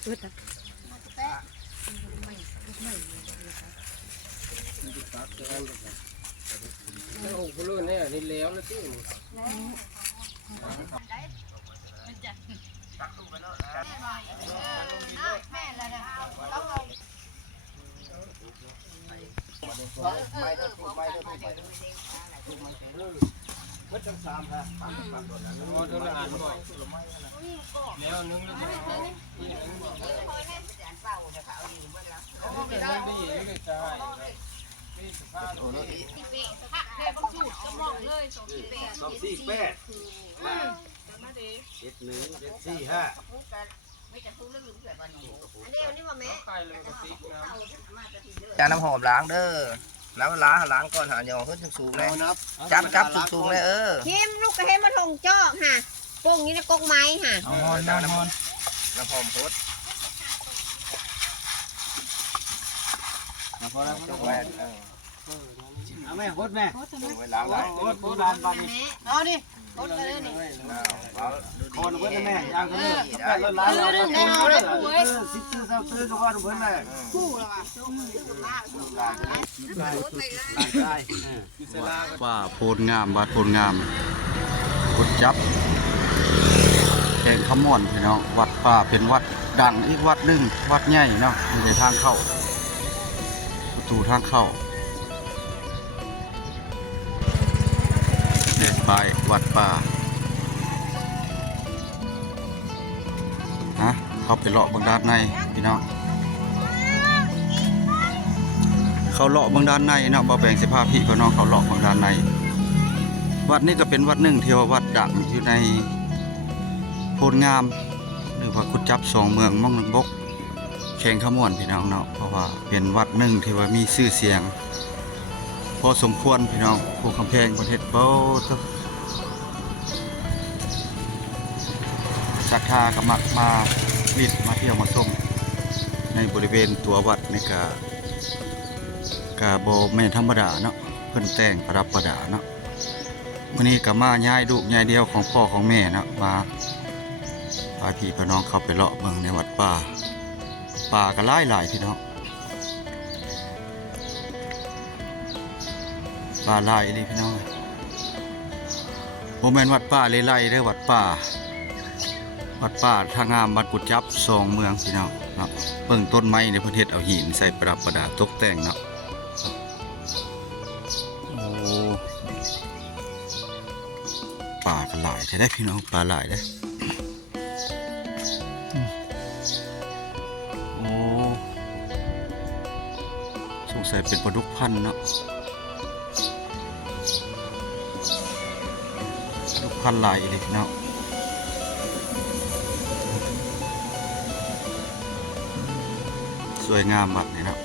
โอ้โหรุ่นเนี่ยนี่แล้วนะที่วัดจังสามค่ะมอเตอร์อ่านบ่แล้วนึงแล้วนี่นึงบ่ไม่ได้ไม่ใช่จานน้ำหอมล้างเด้อแล้วล้างก่อนหาหยองขึ้นสูงๆเลยจับสูงๆเลยเข้มลูกกระเทียมมาถงจ่อฮะโป่งนี้นะกกไม้ฮะน้ำหอมพดพอแล้วจบแม่เอาแม่พดแม่ล้างพดล้างบ้านนี่เอาดิพดเลยนี่คนเพื่อนแม่ยางกันเลยแม่ล้างสิซื้อเสื้อทุกคนเพื่อนแม่คู่แล้วว่าโพลงามวัดโพลงามกดจับแข่งขมวนพี่น้องวัดป่าเป็นวัดดังอีกวัดหนึ่งวัดใหญ่เนาะมีแต่ทางเข้าประตูทางเข้าเดินไปวัดป่าฮะเข้าไปเลาะบางด้านในพี่น้องเขาเลาะบางด้านในเนาะบ่แบ่งสภาพพี่พี่น้องเขาเลาะบางด้านในวัดนี้ก็เป็นวัดหนึ่งที่ว่าวัดดังอยู่ในโพลงามหรือว่ากุดจับสองเมืองม่องหนึ่งบกแข่งขมวนพี่น้องเนาะเพราะว่าเป็นวัดหนึ่งที่ว่ามีชื่อเสียงพอสมควรพี่น้องผู้คำแพงประเทศเบ้าศรัทธาก็มักมาลิดมาเที่ยวมาชมในบริเวณตัววัดในกาโบแม่ธรรมดาเนาะเพิ่นแต่งประดับประดาเนาะวันนี้ก็มาย้ายลูกย้ายเดียวของพ่อของแม่เนาะมาพาพี่พี่น้องเข้าไปเลาะเมืองในวัดป่าก็หลายพี่น้องป่าหลายเลยพี่น้องโมเมนวัดป่าเลยไล่เด้อวัดป่าทางงามวัดกุดจับสองเมืองพี่น้องเนาะเบิ่งต้นไม้ในประเทศเอาหินใส่ประดับประดาตกแต่งเนาะโอ้ป่าก็หลายใช่ได้พี่น้องป่าหลายได้โอ้สงสัยเป็นปลาดุกพันธุ์เนาะปลาดุกพันธุ์หลายเลยพี่น้องสวยงามมากเลยนะ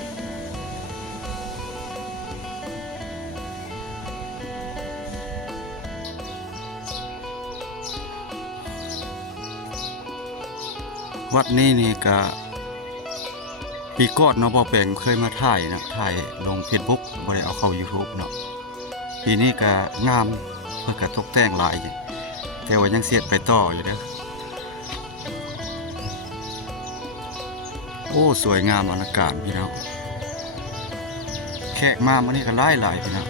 วัดนี้นี่ก็ปีก่อนเนาะบ่อแปลงเคยมาถ่ายลงเฟซบุ๊กบ่ได้เอาเข้า YouTube เนาะปีนี้ก็งามเพิ่นก็ตกแต่งหลายแต่ว่ายังเสียดไปต่ออยู่เด้อโอ้สวยงามอลังการพี่น้องแขกมาวันนี้ก็หลายพี่น้อง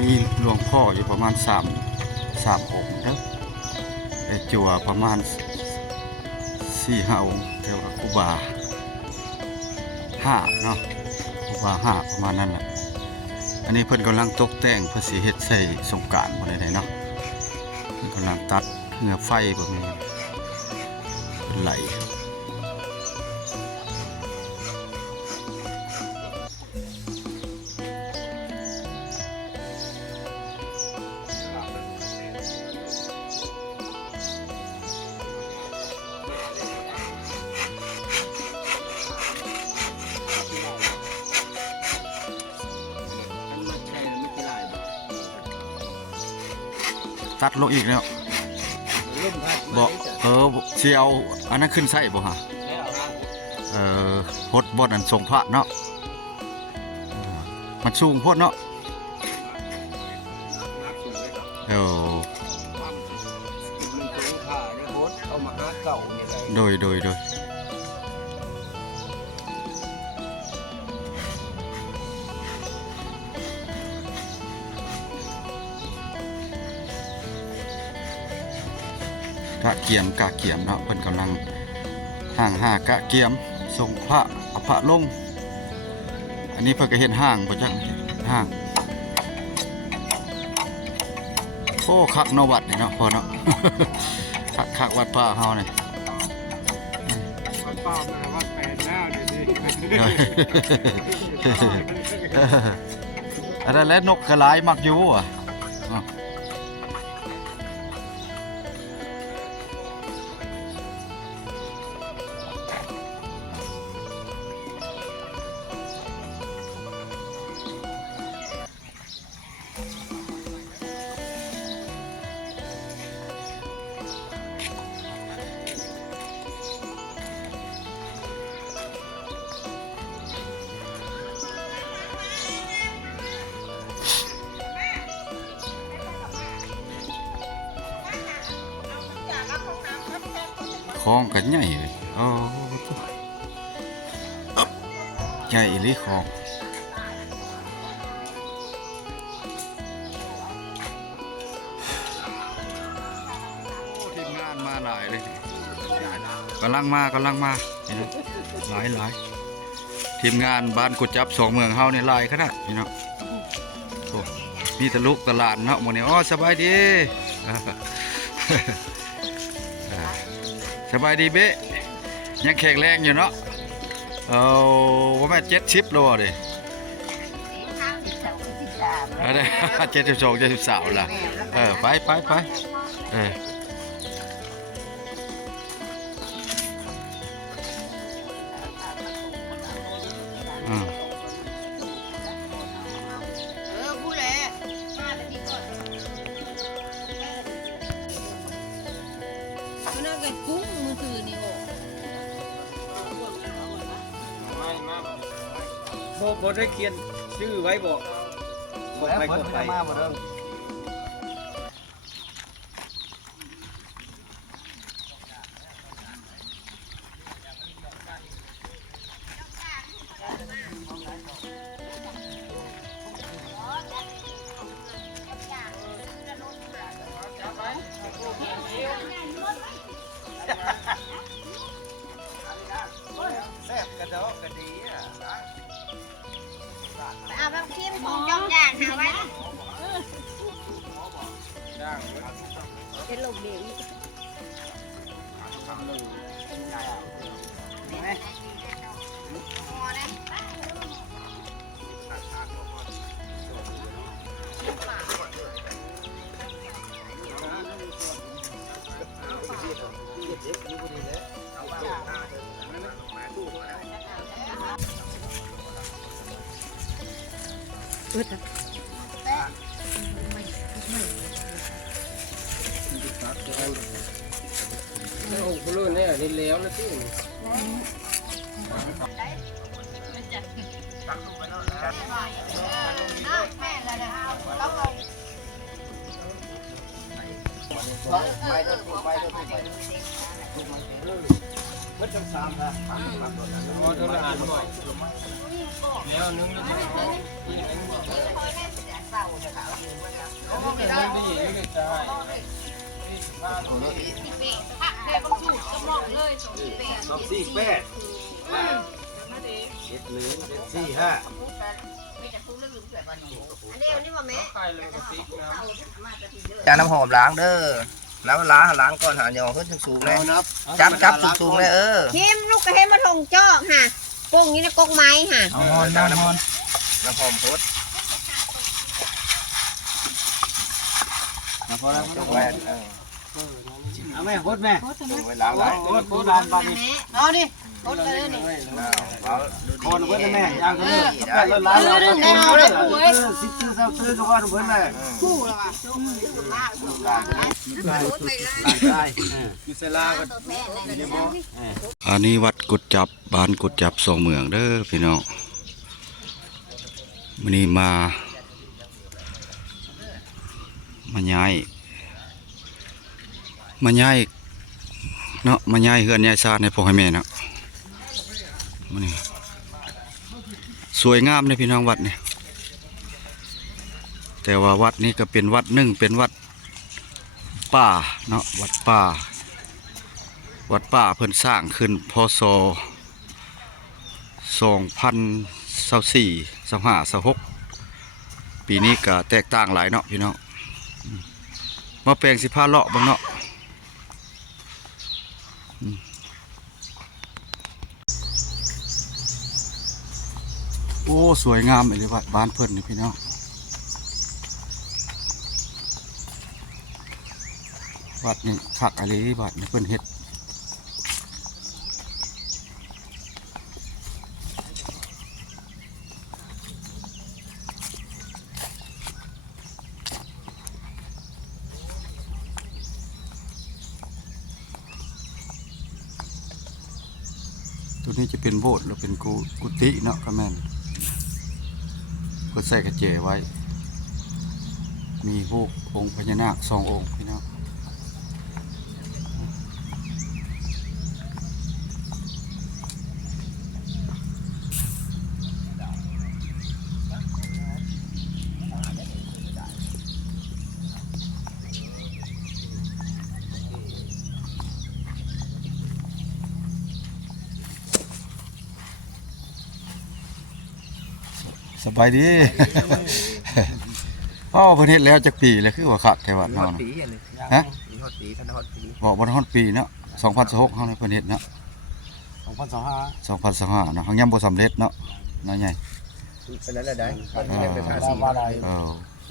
มีหลวงพ่ออยู่ประมาณ3 องค์เด้อแต่จั่วประมาณ4-5 องค์แถวกับครูบา5เนาะครูบา5ประมาณนั้นแหละอันนี้เพิ่นกำลังตกแต่งเพื่อสิเฮ็ดใส่สงกรานต์บ่ได้เนาะเพิ่นกำลังตัดเงือไฟแบบนี้ไหลตัดลงอีกแล้วบอกเชียวอันนั้นขึ้นไส้บ่ฮะพดบอดอันทรงพระเนาะ มันสูงโพดเนาะโอ้ เอามาหาเก่านี่แหละ โดยกะเกียมเนาะเพิ่นกำลังห่างหากะเกียมส่งพระเอาพระลงอันนี้เพิ่นก็เห็นห้างบ่จักห้างโอ้คักเนาะวัดนี่เนาะพอเนาะ คักวัดป่าเฮานี่ วัดป้ามาวัดแปดแล้วนี่ อะไรแล้วนกกระหลายมักอยู่อ่ะคลองกันใหญ่เลยโอ้ใหญ่เลยคลองทีมงานมาหลายเลยกำลังมานี่นะหลายทีมงานบ้านกุดจับสองเมืองเฮาเนี่ยหลายขนาดนี่เนาะโอ้มีตะลุกตลาดเนาะหมดเนี่ยอ๋อสบายดี สบายดีเบ๊ยังแข็งแรงอยู่เนาะเอาว่าแม่70โลดิอะไร72 73ล่ะไปผู้แลมาแต่ที่ก่อนมันน่าจะกุ้งมือถือนี่โอ้ บ่ได้เขียนชื่อไว้บอกไปกดไปมาบ่เด้อ แซ่บกระดอกกระดีอ่ะ เอาแบบชิมของย่องย่างหาไว้เป็นลมเดียวโอ้โหรุ่นเนี่ยนี่แล้วนะที่วัดจังสามฮะพอเท่าไหร่อ่านบ่แล้วนึงแล้วอีกนึงบ่ไม่ได้จะสองสี่แปด7 1 7 4 5 อันนี้นี่ว่าแม่ ใครเลยกับติ๊กนะ จานน้ำหอมล้างเด้อแล้วล้างก่อนหาหยองขึ้นสูงๆเลยจับสูงๆเลยชิมลูกกระเทียมมาทงจ้อค่ะโป่งนี้นะกกไม้ค่ะ น้ำหอมพด พอแล้ว จงไว้ เอาแม่พดแม่ ไว้ล้างไว้ พดร้านบ้านนี้ เอาดิกดเลยนี่ คนเพื่อนแม่ยางคนนี้แปดร้านแล้วสิบซื้อเศร้าซื้อทุกคนเพื่อนเลย คู่แล้วอ่ะ กิเซล่าก็ อันนี้วัดกุดจับบ้านกุดจับสองเมืองเด้อพี่น้อง มื้อนี้มาย้ายเนาะมาย้ายเฮือนย้ายซ่านให้พ่อให้แม่เนาะมื้อนี้สวยงามเลยพี่น้องวัดนี่แต่ว่าวัดนี้ก็เป็นวัดหนึ่งเป็นวัดป่าเนาะวัดป่าเพิ่นสร้างขึ้นพ.ศ. 2024-25-26ปีนี้ก็แตกต่างหลายเนาะพี่น้องมาแปลงสิพาเลาะบ้างเนาะโอ้สวยงามเลยวัดบ้านเพิ่นนี่พี่น้องวัดนี่คักอะไรวัดนี่เพิ่นเฮ็ดตัวนี้จะเป็นโบสถ์แล้วเป็นกุฏิเนาะก็แม่นก็ใส่กระเจไว้มีรูปองค์พญานาค2 องค์พี่น้องสบายดี พ่อเพิ่นเฮ็ดแล้วจักปีแล้วคือว่าคักแท้วัดเฮานะฮะฮอดปีบ่บ่ฮอดปีเนาะ2026เฮาเพิ่นเฮ็ดเนาะ2025เนาะเฮายังบ่สำเร็จเนาะน้อยใหญ่เป็นนั้นได้เป็นทาสีว่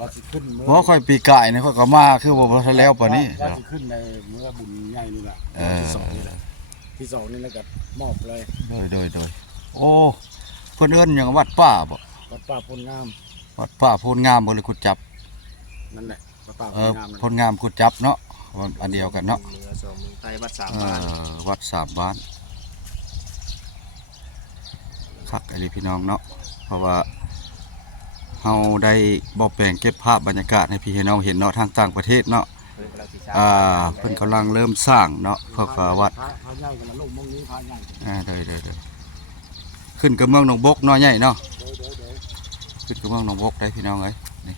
าสิขึ้นบ่ค่อยปีกายนี่ค่อยก็มาคือบ่ทันแล้วปานนี้ว่าสิขึ้นในเมื่อบุญใหญ่นี่ล่ะที่2นี่แหละที่2นี่แล้วก็มอบเลยโดยโอ้เพิ่นเอิ้นหยังวัดป่าบ่วัดป่าโพนงามบ่เลยขุดจับนั่นแหละวัดป่าโพนงามขุดจับเนาะอันเดียวกันเนาะเหนือ2เมืองใต้วัด3บ้านวัด3บ้านคักไอ้พี่น้องเนาะเพราะว่าเฮาได้บ่แปลงเก็บภาพบรรยากาศให้พี่ให้น้องเห็นเนาะทางต่างประเทศเนาะเพิ่นกำลังเริ่มสร้างเนาะเพื่อวัดพาใหญ่กันลงมงนี้พาใหญ่เด้อขึ้นกับเมืองหนองบกน้อยใหญ่เนาะขึ้นกับเมืองหนองบกได้พี่น้องเอ้ยนี่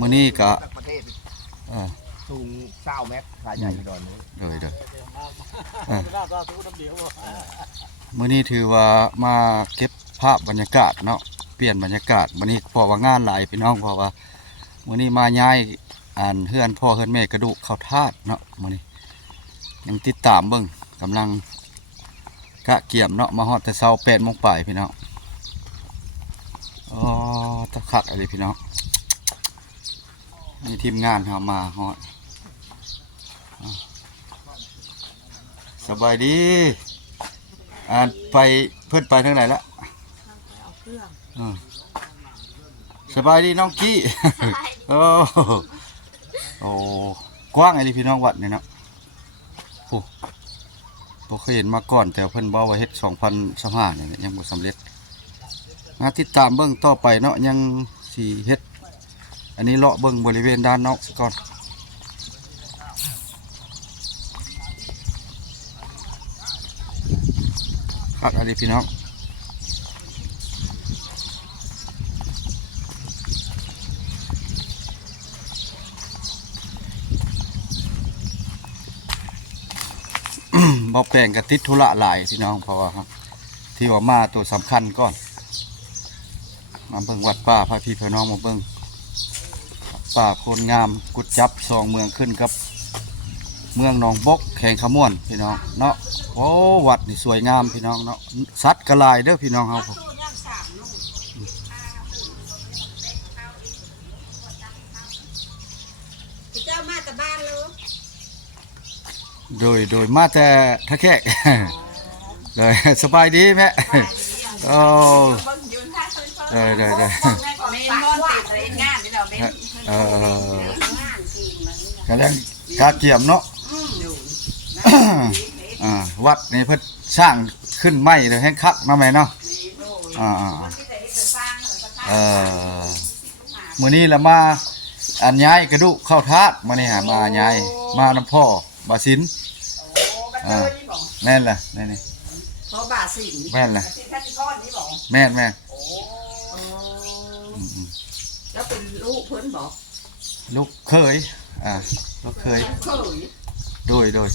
มื้อนี้ก็สูง20 เมตรพาใหญ่ดอนนี้เด้อมื้อนี้ถือว่ามาเก็บภาพบรรยากาศเนาะเปลี่ยนบรรยากาศมื้อนี้เพราะว่างานหลายพี่น้องเพราะว่ามื้อนี้มาย้ายเฮือนพ่อเฮือนแม่กระดูกเข้าธาตุเนาะมื้อนี้ยังติดตามเบิ่งกำลังกะเกี่ยมเนาะมาฮอดแต่เช้า8 โมงปลายพี่น้องอ๋อตะคักอะไรพี่น้องนี่ทีมงานเฮามาฮอดสบายดีไปเพิ่นไปทางไหนละสบายดีน้องกี้โอ้กว้างไอ้พี่น้องวัดนี่เนาะโอ้บ่เคยเห็นมาก่อนแต่เพิ่นบอกว่าเฮ็ด2025นี่ยังบ่สำเร็จมาติดตามเบิ่งต่อไปเนาะยังสิเฮ็ดอันนี้เลาะเบิ่งบริเวณด้านนอกซะก่อนคักอะไรพี่น้องบ่แปลงกับติดธุระหลายพี่น้องเพราะว่าที่ว่ามาตัวสำคัญก่อนมาเบิ่งวัดป่าพาพี่พี่น้องมาเบิ่งป่าโพนงามกุดจับ2 เมืองขึ้นกับเมืองหนองบกแข่งขม่วนพี่น้องเนาะโอ้วัดนี่สวยงามพี่น้องเนาะสัตว์กระลายเด้อพี่น้องเฮาเจ้ามาแต่บ้านเลยโดยมาแต่ทะแขกเลยสบายดีแม่โอ้ได้เมนบอนติดงานนี่เราเมนกำลังกาเกี่ยมเนาะวัดนี่เพิ่นสร้างขึ้นใหม่เลยแห้งคักมาไหมเนาะ มื้อนี้ละมาอันย้ายกระดูกเข้าธาตุมานี่หามาย้ายมาน้ำพ่อบาสินแม่นล่ะนี่พ่อบาสินแม่นล่ะแม่นแล้วเป็นลูกเพิ่นบอกลูกเคยลูกเคยโดยลูก